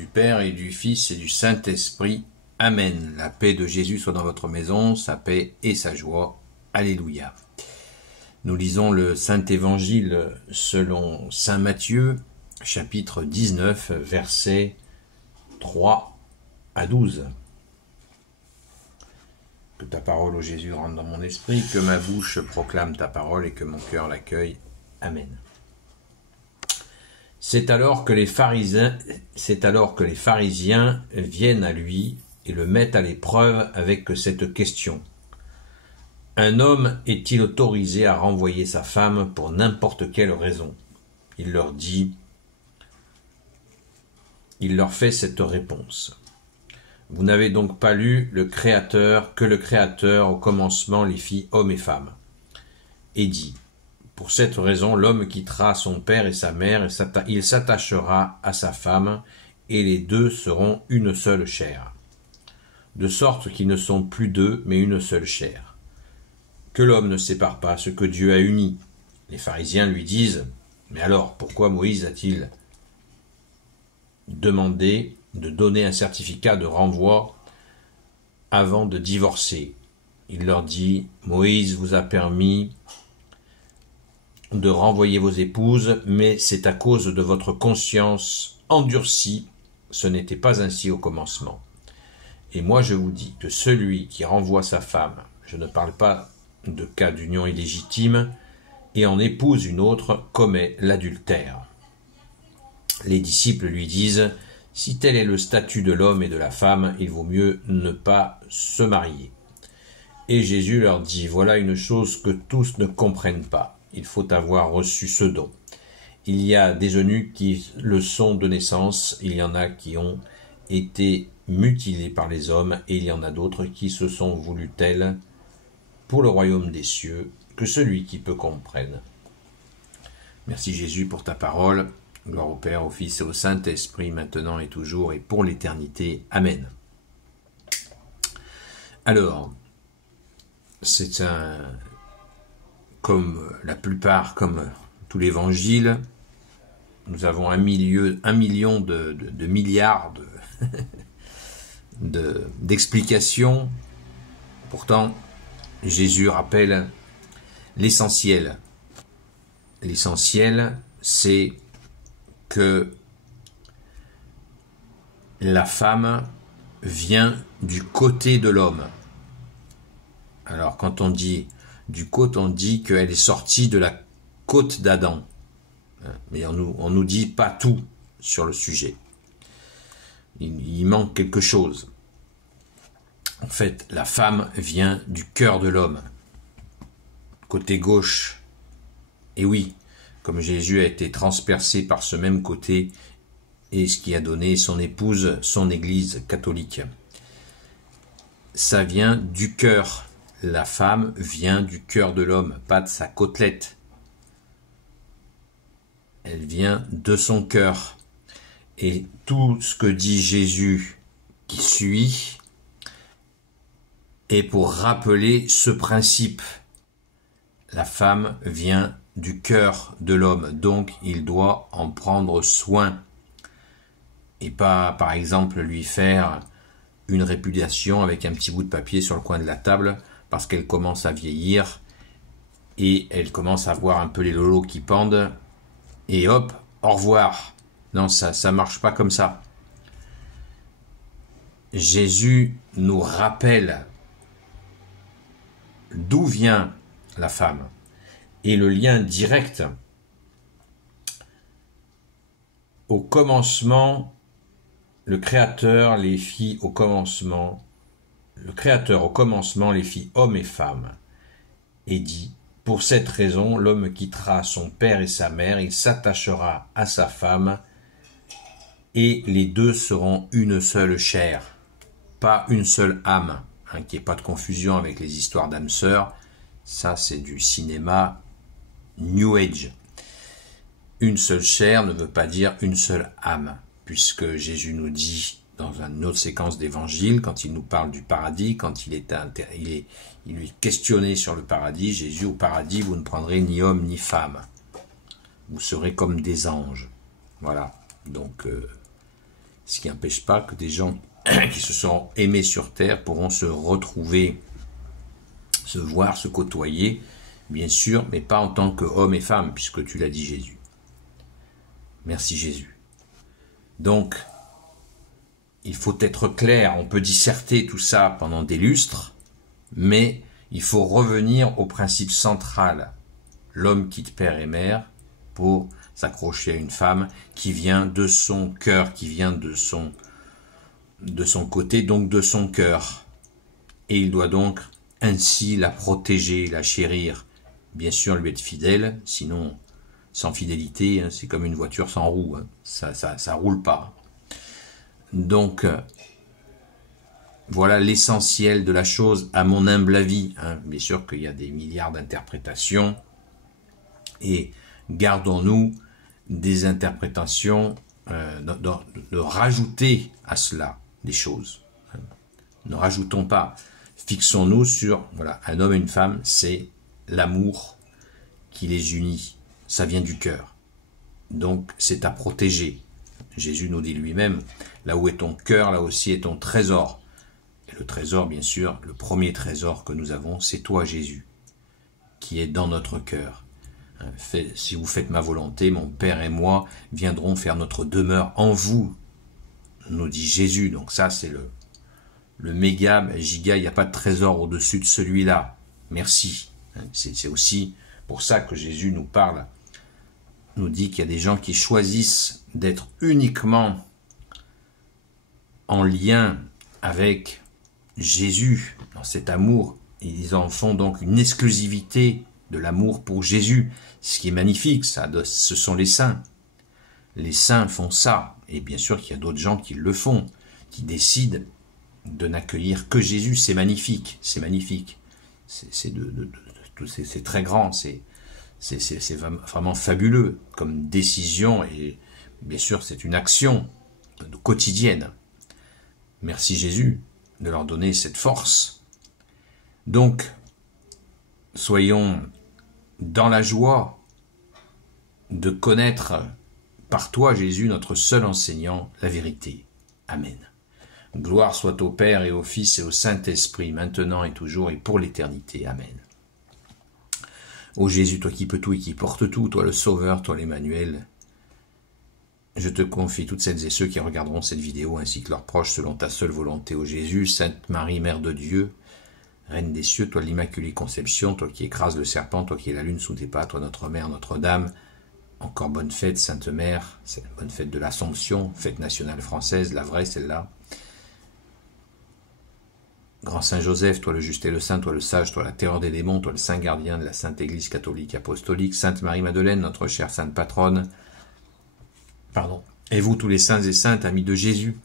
Du Père et du Fils et du Saint-Esprit. Amen. La paix de Jésus soit dans votre maison, sa paix et sa joie. Alléluia. Nous lisons le Saint-Évangile selon Saint Matthieu, chapitre 19, versets 3 à 12. Que ta parole, ô Jésus, rentre dans mon esprit, que ma bouche proclame ta parole et que mon cœur l'accueille. Amen. C'est alors que les pharisiens viennent à lui et le mettent à l'épreuve avec cette question. Un homme est-il autorisé à renvoyer sa femme pour n'importe quelle raison? Il leur fait cette réponse. Vous n'avez donc pas lu que le Créateur au commencement les fit hommes et femmes, et dit, pour cette raison, l'homme quittera son père et sa mère, et il s'attachera à sa femme, et les deux seront une seule chair. De sorte qu'ils ne sont plus deux, mais une seule chair. Que l'homme ne sépare pas ce que Dieu a uni. Les pharisiens lui disent, mais alors, pourquoi Moïse a-t-il demandé de donner un certificat de renvoi avant de divorcer? Il leur dit, Moïse vous a permis de renvoyer vos épouses, mais c'est à cause de votre conscience endurcie, ce n'était pas ainsi au commencement. Et moi je vous dis que celui qui renvoie sa femme, je ne parle pas de cas d'union illégitime, et en épouse une autre, commet l'adultère. Les disciples lui disent, si tel est le statut de l'homme et de la femme, il vaut mieux ne pas se marier. Et Jésus leur dit, voilà une chose que tous ne comprennent pas. Il faut avoir reçu ce don. Il y a des eunuques qui le sont de naissance, il y en a qui ont été mutilés par les hommes, et il y en a d'autres qui se sont voulus tels pour le royaume des cieux, que celui qui peut comprenne. Merci Jésus pour ta parole. Gloire au Père, au Fils et au Saint-Esprit, maintenant et toujours et pour l'éternité. Amen. Alors, c'est comme la plupart, comme tout l'évangile, nous avons un million de milliards d'explications. Pourtant, Jésus rappelle l'essentiel. L'essentiel, c'est que la femme vient du côté de l'homme. Alors, quand on dit du côté, on dit qu'elle est sortie de la côte d'Adam. Mais on nous dit pas tout sur le sujet. Il manque quelque chose. En fait, la femme vient du cœur de l'homme. Côté gauche. Et oui, comme Jésus a été transpercé par ce même côté, et ce qui a donné son épouse, son église catholique. Ça vient du cœur. La femme vient du cœur de l'homme, pas de sa côtelette. Elle vient de son cœur. Et tout ce que dit Jésus qui suit est pour rappeler ce principe. La femme vient du cœur de l'homme, donc il doit en prendre soin. Et pas, par exemple, lui faire une répudiation avec un petit bout de papier sur le coin de la table, parce qu'elle commence à vieillir et elle commence à voir un peu les lolos qui pendent et hop, au revoir. Non, ça marche pas comme ça. Jésus nous rappelle d'où vient la femme et le lien direct. Au commencement, le Créateur les fit au commencement. Le Créateur au commencement les fit hommes et femmes, et dit, pour cette raison, l'homme quittera son père et sa mère, il s'attachera à sa femme, et les deux seront une seule chair, pas une seule âme, qu'il n'y ait pas de confusion avec les histoires d'âmes sœurs, ça c'est du cinéma New Age. Une seule chair ne veut pas dire une seule âme, puisque Jésus nous dit dans une autre séquence d'évangile, quand il nous parle du paradis, quand il lui est questionné sur le paradis, Jésus, au paradis, vous ne prendrez ni homme ni femme. Vous serez comme des anges. Voilà. Donc, Ce qui n'empêche pas que des gens qui se sont aimés sur terre pourront se retrouver, se voir, se côtoyer, bien sûr, mais pas en tant qu'homme et femme, puisque tu l'as dit Jésus. Merci Jésus. Donc, il faut être clair, on peut disserter tout ça pendant des lustres, mais il faut revenir au principe central. L'homme quitte père et mère pour s'accrocher à une femme qui vient de son cœur, qui vient de son côté, donc de son cœur. Et il doit donc ainsi la protéger, la chérir, bien sûr lui être fidèle, sinon sans fidélité, c'est comme une voiture sans roue, ça roule pas. Donc, voilà l'essentiel de la chose, à mon humble avis. Bien sûr qu'il y a des milliards d'interprétations, et gardons-nous des interprétations, de rajouter à cela des choses. Ne rajoutons pas. Fixons-nous sur, voilà, un homme et une femme, c'est l'amour qui les unit. Ça vient du cœur. Donc, c'est à protéger. Jésus nous dit lui-même, là où est ton cœur, là aussi est ton trésor. Et le trésor, bien sûr, le premier trésor que nous avons, c'est toi, Jésus, qui est dans notre cœur. Si vous faites ma volonté, mon Père et moi viendrons faire notre demeure en vous, nous dit Jésus. Donc ça, c'est le méga, giga, il n'y a pas de trésor au-dessus de celui-là. Merci. C'est aussi pour ça que Jésus nous parle, nous dit qu'il y a des gens qui choisissent d'être uniquement en lien avec Jésus, dans cet amour. Ils en font donc une exclusivité de l'amour pour Jésus, ce qui est magnifique, ce sont les saints. Les saints font ça, et bien sûr qu'il y a d'autres gens qui le font, qui décident de n'accueillir que Jésus. C'est magnifique, c'est magnifique. C'est très grand, c'est vraiment fabuleux comme décision, et bien sûr c'est une action quotidienne. Merci Jésus de leur donner cette force. Donc, soyons dans la joie de connaître par toi, Jésus, notre seul enseignant, la vérité. Amen. Gloire soit au Père et au Fils et au Saint-Esprit, maintenant et toujours et pour l'éternité. Amen. Ô Jésus, toi qui peux tout et qui portes tout, toi le Sauveur, toi l'Emmanuel, je te confie toutes celles et ceux qui regarderont cette vidéo ainsi que leurs proches selon ta seule volonté, ô Jésus, Sainte Marie, Mère de Dieu, Reine des cieux, toi l'Immaculée Conception, toi qui écrases le serpent, toi qui es la lune sous tes pas, toi notre Mère, Notre-Dame, encore bonne fête, Sainte Mère, bonne fête de l'Assomption, fête nationale française, la vraie, celle-là. Grand Saint Joseph, toi le juste et le saint, toi le sage, toi la terreur des démons, toi le saint gardien de la Sainte Église catholique apostolique, Sainte Marie-Madeleine, notre chère Sainte Patronne, et vous tous les saints et saintes, amis de Jésus,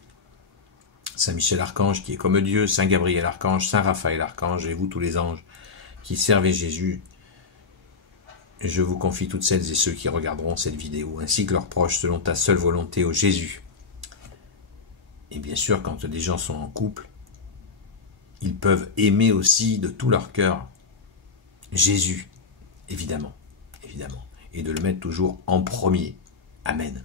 Saint Michel Archange qui est comme Dieu, Saint Gabriel Archange, Saint Raphaël Archange, et vous tous les anges qui servez Jésus, je vous confie toutes celles et ceux qui regarderont cette vidéo, ainsi que leurs proches, selon ta seule volonté, ô Jésus. Et bien sûr, quand des gens sont en couple, ils peuvent aimer aussi de tout leur cœur Jésus, évidemment, et de le mettre toujours en premier. Amen.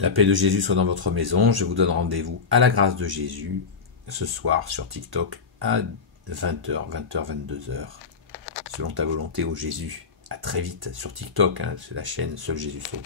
La paix de Jésus soit dans votre maison. Je vous donne rendez-vous à la grâce de Jésus ce soir sur TikTok à 20h, 22h, selon ta volonté, ô Jésus. À très vite sur TikTok, c'est la chaîne Seul Jésus Sauve.